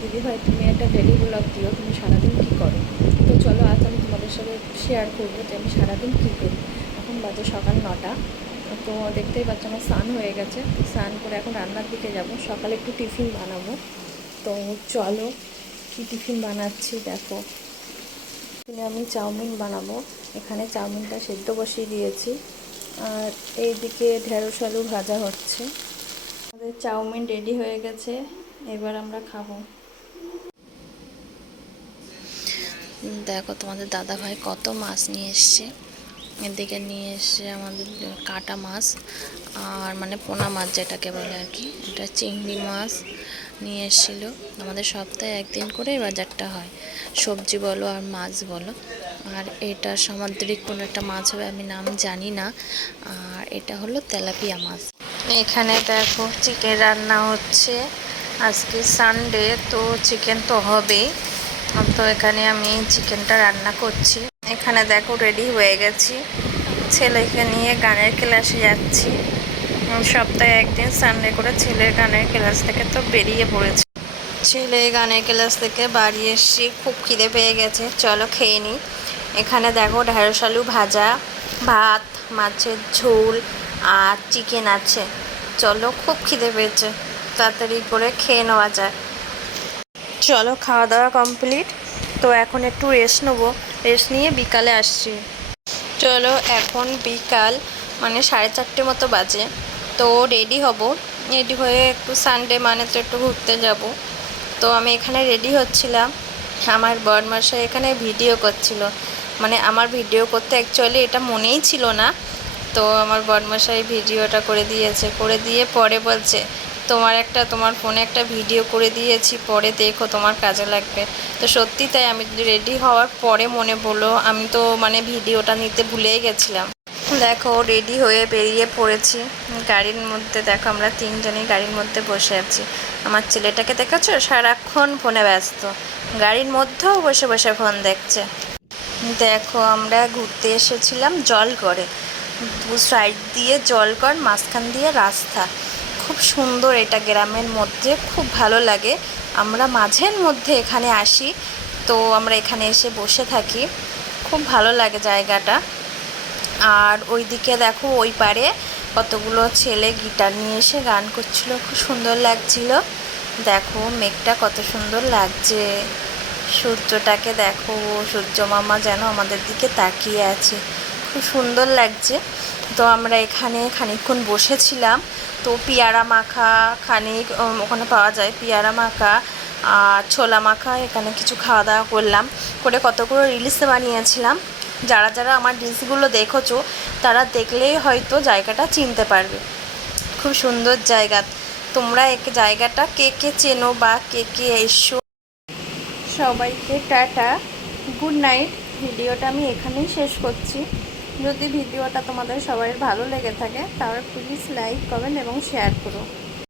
দিদি হয় তুমি একটা ডেলি ব্লগ দিও, তুমি সারাদিন কী করো? তো চলো, আজ আমি তোমাদের সাথে শেয়ার করব যে আমি সারাদিন কী করি। এখন বাজে সকাল নটা, তো দেখতেই পাচ্ছ আমার স্নান হয়ে গেছে। তো স্নান করে এখন রান্নার দিকে যাব। সকালে একটু টিফিন বানাবো। তো চলো, কী টিফিন বানাচ্ছি দেখো। আমি চাউমিন বানাবো। এখানে চাউমিনটা সেদ্ধ বসিয়ে দিয়েছি। আর এইদিকে ঢেঁড়স আলু ভাজা হচ্ছে। আমাদের চাউমিন রেডি হয়ে গেছে। এবার আমরা খাব। দেখো, তোমাদের দাদা ভাই কত মাছ নিয়ে এসছে। এদিকে নিয়ে এসছে আমাদের কাটা মাছ আর মানে পোনা মাছ যেটাকে বলে আর কি। এটা চিংড়ি মাছ নিয়ে এসেছিল। আমাদের সপ্তাহে একদিন করে বাজারটা হয়। সবজি বলো আর মাছ বলো। আর এটা সামুদ্রিক কোনো একটা মাছ হবে, আমি নাম জানি না। আর এটা হলো তেলাপিয়া মাছ। এখানে দেখো, চিকেন রান্না হচ্ছে। আজকে সানডে তো চিকেন তো হবেই। তো এখানে আমি চিকেনটা রান্না করছি। এখানে দেখো রেডি হয়ে গেছি। ছেলেকে নিয়ে গানের ক্লাসে যাচ্ছি। সপ্তাহে একদিন সানডে করে ছেলের গানের ক্লাস থেকে তো বেরিয়ে পড়েছে। ছেলে গানের ক্লাস থেকে বাড়ি এসছি, খুব খিদে পেয়ে গেছে। চলো খেয়ে নিই এখানে দেখো ঢেঁড়স আলু ভাজা, ভাত, মাছের ঝোল আর চিকেন আছে। চলো খুব খিদে পেয়েছে। তাড়াতাড়ি করে খেয়ে নেওয়া যায় চলো খাওয়া দাওয়া কমপ্লিট তো এখন একটু রেস্ট নেব। রেস্ট নিয়ে বিকালে আসছি। চলো, এখন বিকাল মানে সাড়ে চারটে মতো বাজে। তো রেডি হব। রেডি হয়ে একটু সানডে মানে তো একটু ঘুরতে যাব। তো আমি এখানে রেডি হচ্ছিলাম। আমার বরমাসা এখানে ভিডিও করছিল। মানে আমার ভিডিও করতে অ্যাকচুয়ালি এটা মনেই ছিল না। তো আমার বরমাসাই ভিডিওটা করে দিয়েছে। করে দিয়ে পরে বলছে তোমার একটা, তোমার ফোনে একটা ভিডিও করে দিয়েছি, পরে দেখো তোমার কাজে লাগবে। তো সত্যি তাই আমি রেডি হওয়ার পরে মনে পড়ল, আমি তো মানে ভিডিওটা নিতে ভুলেই গেছিলাম। দেখো রেডি হয়ে বেরিয়ে পড়েছি। গাড়ির মধ্যে, দেখো আমরা তিনজনই গাড়ির মধ্যে বসে আছি। আমার ছেলেটাকে দেখাচ্ছ সারাক্ষণ ফোনে ব্যস্ত। গাড়ির মধ্যেও বসে বসে ফোন দেখছে। দেখো, আমরা ঘুরতে এসেছিলাম জলগড়ে। দু সাইড দিয়ে জলগড়, মাঝখান দিয়ে রাস্তা। সুন্দর এটা গ্রামের মধ্যে, খুব ভালো লাগে। আমরা মাঝের মধ্যে এখানে আসি, তো আমরা এখানে এসে বসে থাকি। খুব ভালো লাগে জায়গাটা। আর ওইদিকে দেখো ওই পারে কতগুলো ছেলে গিটার নিয়ে এসে গান করছিল, খুব সুন্দর লাগছিল। দেখো মেঘটা কত সুন্দর লাগছে। সূর্যটাকে দেখো, সূর্য মামা যেন আমাদের দিকে তাকিয়ে আছে। খুব সুন্দর লাগছে। তো আমরা এখানে খানিকক্ষণ বসেছিলাম। তো পেয়ারা মাখা খানিক ওখানে পাওয়া যায় পেয়ারা মাখা আর ছোলা মাখা, এখানে কিছু খাওয়া দাওয়া করলাম। করে কতগুলো রিলস বানিয়েছিলাম। যারা যারা আমার রিলসগুলো দেখেছ, তারা দেখলেই হয়তো জায়গাটা চিনতে পারবে। খুব সুন্দর জায়গা। তোমরা এক, জায়গাটা কে কে চেনো বা কে কে এসো? সবাইকে টাটা। Good night. ভিডিওটা আমি এখানেই শেষ করছি। যদি ভিডিওটা তোমাদের সবাই ভালো লেগে থাকে তাহলে প্লিজ লাইক কমেন্ট এবং শেয়ার করো।